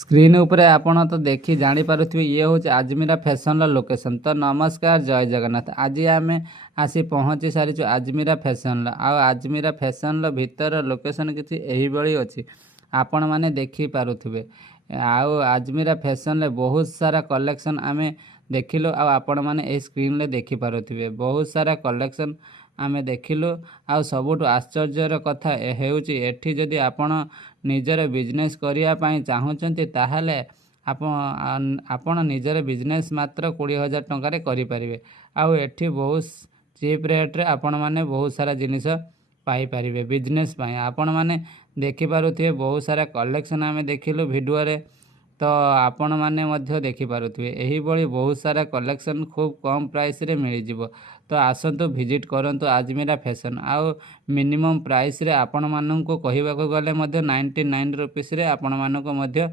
Screen उपरे आपण तो देखी जानी पारुथिबे ये हूँ आजमीरा फैशन लोकेशन। तो नमस्कार जय जगन्नाथ। आज आम आसी पहुँची सारी आजमीरा फैशन आजमीरा फैशन भीतर लोकेशन किसी यही अच्छी आपण मैंने देखी पारुथिबे। आउ आजमीरा फैशन बहुत सारा कलेक्शन आम देखिलु आपण मैंने स्क्रीन ले देखी पारुथिबे। बहुत सारा कलेक्शन आमे देखिलु आ सबुठ आश्चर्यर कथा हेउची एठी जदि आपण निजर बिजनेस करिया पई चाहुचंती ताहाले आपण निजर बिजनेस मात्र 20,000 टंका करि परिबे। आउ एठी बहुत चीप रेट रे आपण माने बहुत सारा जिनिस पाई परिबे। बिजनेस पई आपण माने देखि पारुथिबे बहुत सारा कलेक्शन आमे देखिलु वीडियो रे। तो आपण माने मध्य देखि पारुथिबे एही बळी बहुत सारा कलेक्शन खूब कम प्राइस रे मिल जिवो। तो आसंतु विजिट करंतु आजमीरा फैशन। आउ मिनिमम प्राइस रे आपण माननको कहिबा को गले मध्य 99 रुपीस रे आपण मानको मध्य